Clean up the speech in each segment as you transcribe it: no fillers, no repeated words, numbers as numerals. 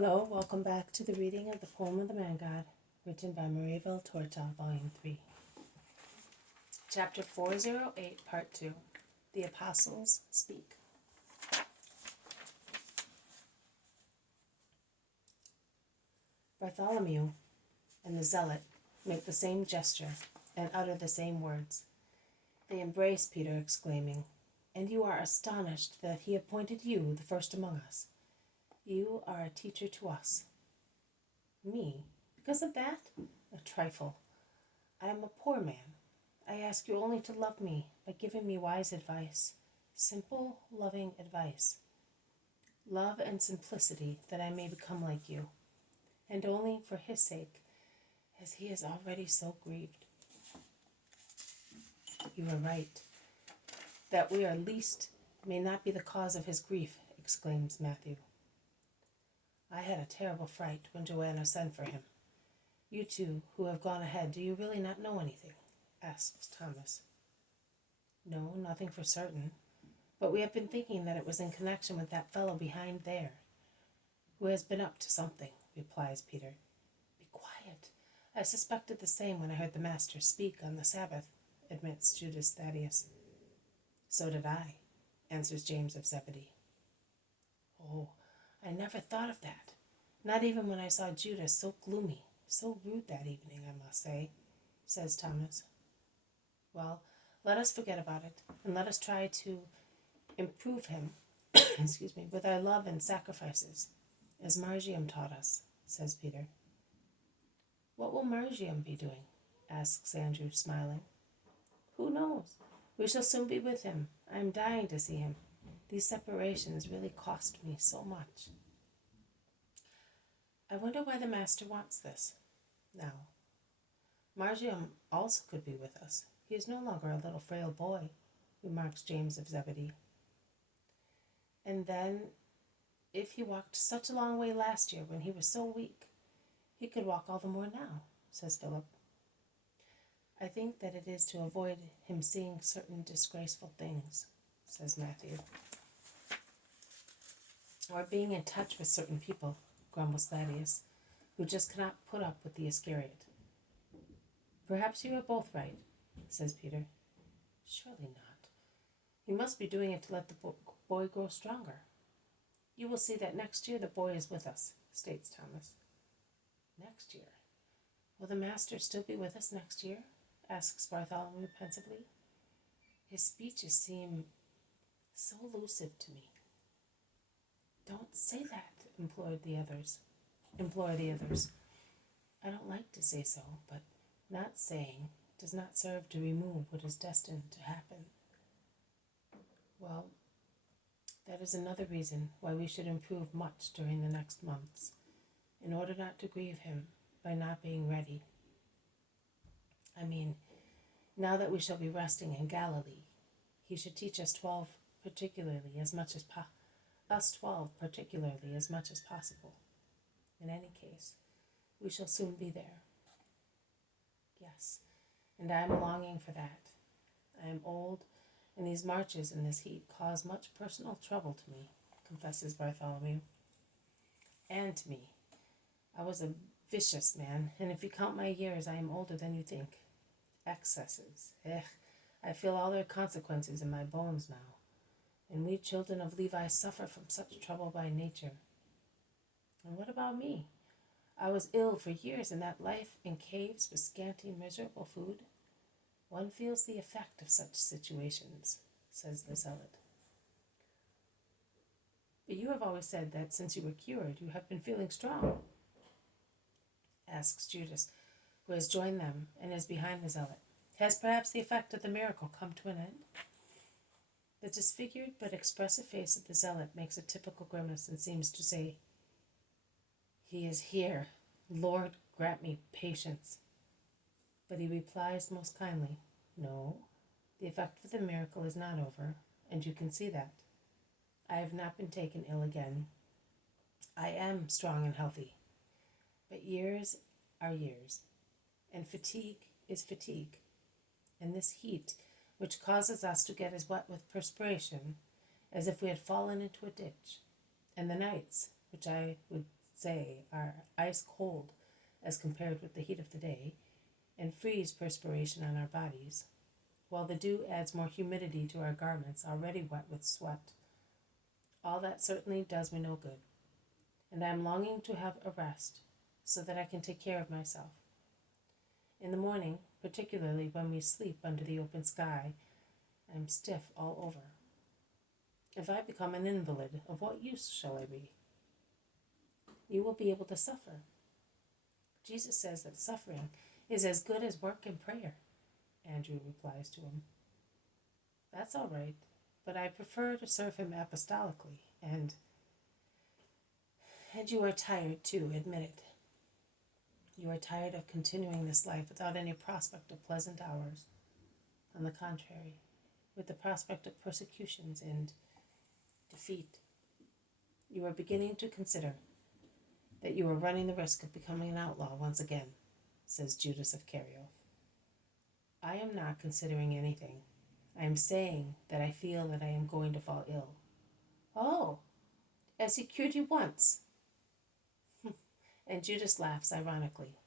Hello, welcome back to the reading of the poem of the Man God, written by Marieville Torta, Volume 3. Chapter 408, Part 2. The Apostles Speak. Bartholomew and the Zealot make the same gesture and utter the same words. They embrace Peter, exclaiming, "And you are astonished that he appointed you the first among us. You are a teacher to us." "Me? Because of that? A trifle. I am a poor man. I ask you only to love me by giving me wise advice, simple, loving advice. Love and simplicity, that I may become like you, and only for his sake, as he is already so grieved." "You are right. That we are least may not be the cause of his grief," exclaims Matthew. "I had a terrible fright when Joanna sent for him. You two who have gone ahead, do you really not know anything?" asks Thomas. "No, nothing for certain. But we have been thinking that it was in connection with that fellow behind there, who has been up to something," replies Peter. "Be quiet. I suspected the same when I heard the Master speak on the Sabbath," admits Judas Thaddeus. "So did I," answers James of Zebedee. "Oh, I never thought of that. Not even when I saw Judas so gloomy, so rude that evening, I must say," says Thomas. "Well, let us forget about it, and let us try to improve him with our love and sacrifices, as Margium taught us," says Peter. "What will Margium be doing?" asks Andrew, smiling. "Who knows? We shall soon be with him. I am dying to see him. These separations really cost me so much." "I wonder why the Master wants this. Now, Margium also could be with us. He is no longer a little frail boy," remarks James of Zebedee. "And then, if he walked such a long way last year when he was so weak, he could walk all the more now," says Philip. "I think that it is to avoid him seeing certain disgraceful things," says Matthew. "Or being in touch with certain people," grumbles Thaddeus, "who just cannot put up with the Iscariot." "Perhaps you are both right," says Peter. "Surely not. He must be doing it to let the boy grow stronger." "You will see that next year the boy is with us," states Thomas. "Next year? Will the Master still be with us next year?" asks Bartholomew pensively. "His speeches seem so elusive to me." "Don't say that," implore the others. "I don't like to say so, but not saying does not serve to remove what is destined to happen." "Well, that is another reason why we should improve much during the next months, in order not to grieve him by not being ready. I mean, now that we shall be resting in Galilee, he should teach us 12 particularly as much as possible. In any case, we shall soon be there." "Yes, and I am longing for that. I am old, and these marches in this heat cause much personal trouble to me," confesses Bartholomew. "And to me. I was a vicious man, and if you count my years, I am older than you think. Excesses, I feel all their consequences in my bones now, and we children of Levi suffer from such trouble by nature. And what about me? I was ill for years in that life in caves with scanty, miserable food. One feels the effect of such situations," says the Zealot. "But you have always said that since you were cured, you have been feeling strong," asks Judas, who has joined them and is behind the Zealot. "Has perhaps the effect of the miracle come to an end?" The disfigured but expressive face of the Zealot makes a typical grimace and seems to say, "He is here. Lord, grant me patience." But he replies most kindly, "No, the effect of the miracle is not over, and you can see that. I have not been taken ill again. I am strong and healthy. But years are years, and fatigue is fatigue. And this heat, which causes us to get as wet with perspiration as if we had fallen into a ditch, and the nights, which I would say are ice cold as compared with the heat of the day, and freeze perspiration on our bodies, while the dew adds more humidity to our garments already wet with sweat. All that certainly does me no good, and I am longing to have a rest so that I can take care of myself. In the morning, particularly when we sleep under the open sky, I am stiff all over. If I become an invalid, of what use shall I be? You will be able to suffer. Jesus says that suffering is as good as work and prayer, Andrew replies to him. That's all right, but I prefer to serve him apostolically, and you are tired too, admit it. You are tired of continuing this life without any prospect of pleasant hours. On the contrary, with the prospect of persecutions and defeat. You are beginning to consider that you are running the risk of becoming an outlaw once again, says Judas of Kerioth. I am not considering anything. I am saying that I feel that I am going to fall ill. Oh, as he cured you once. And Judas laughs ironically.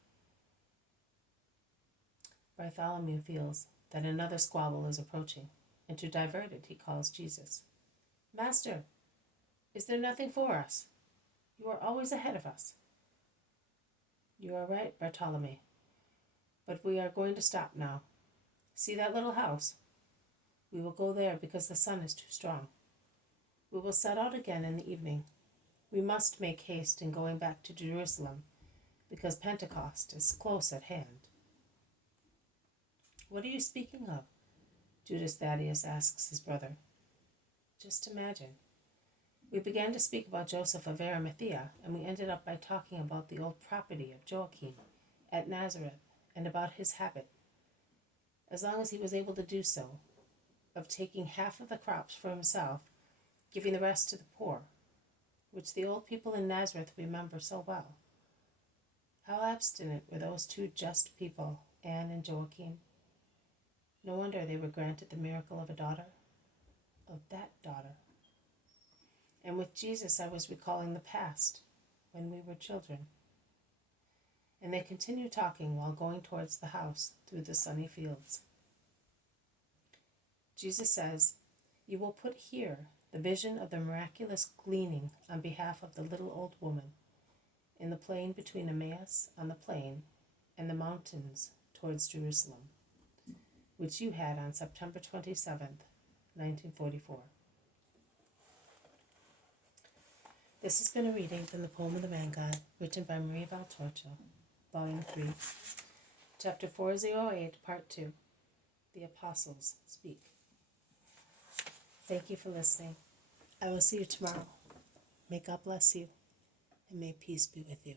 Bartholomew feels that another squabble is approaching, and to divert it he calls Jesus. Master, is there nothing for us? You are always ahead of us. You are right, Bartholomew, but we are going to stop now. See that little house? We will go there because the sun is too strong. We will set out again in the evening. We must make haste in going back to Jerusalem because Pentecost is close at hand. What are you speaking of? Judas Thaddeus asks his brother. Just imagine. We began to speak about Joseph of Arimathea, and we ended up by talking about the old property of Joachim at Nazareth and about his habit, as long as he was able to do so, of taking half of the crops for himself, giving the rest to the poor, which the old people in Nazareth remember so well. How abstinent were those two just people, Anne and Joachim. No wonder they were granted the miracle of a daughter, of that daughter. And with Jesus I was recalling the past, when we were children. And they continued talking while going towards the house through the sunny fields. Jesus says, you will put here the vision of the miraculous gleaning on behalf of the little old woman in the plain between Emmaus on the plain and the mountains towards Jerusalem, which you had on September 27th, 1944. This has been a reading from the Poem of the Man God, written by Marie Valtorta, Volume 3, Chapter 408, Part 2, The Apostles Speak. Thank you for listening. I will see you tomorrow. May God bless you, and may peace be with you.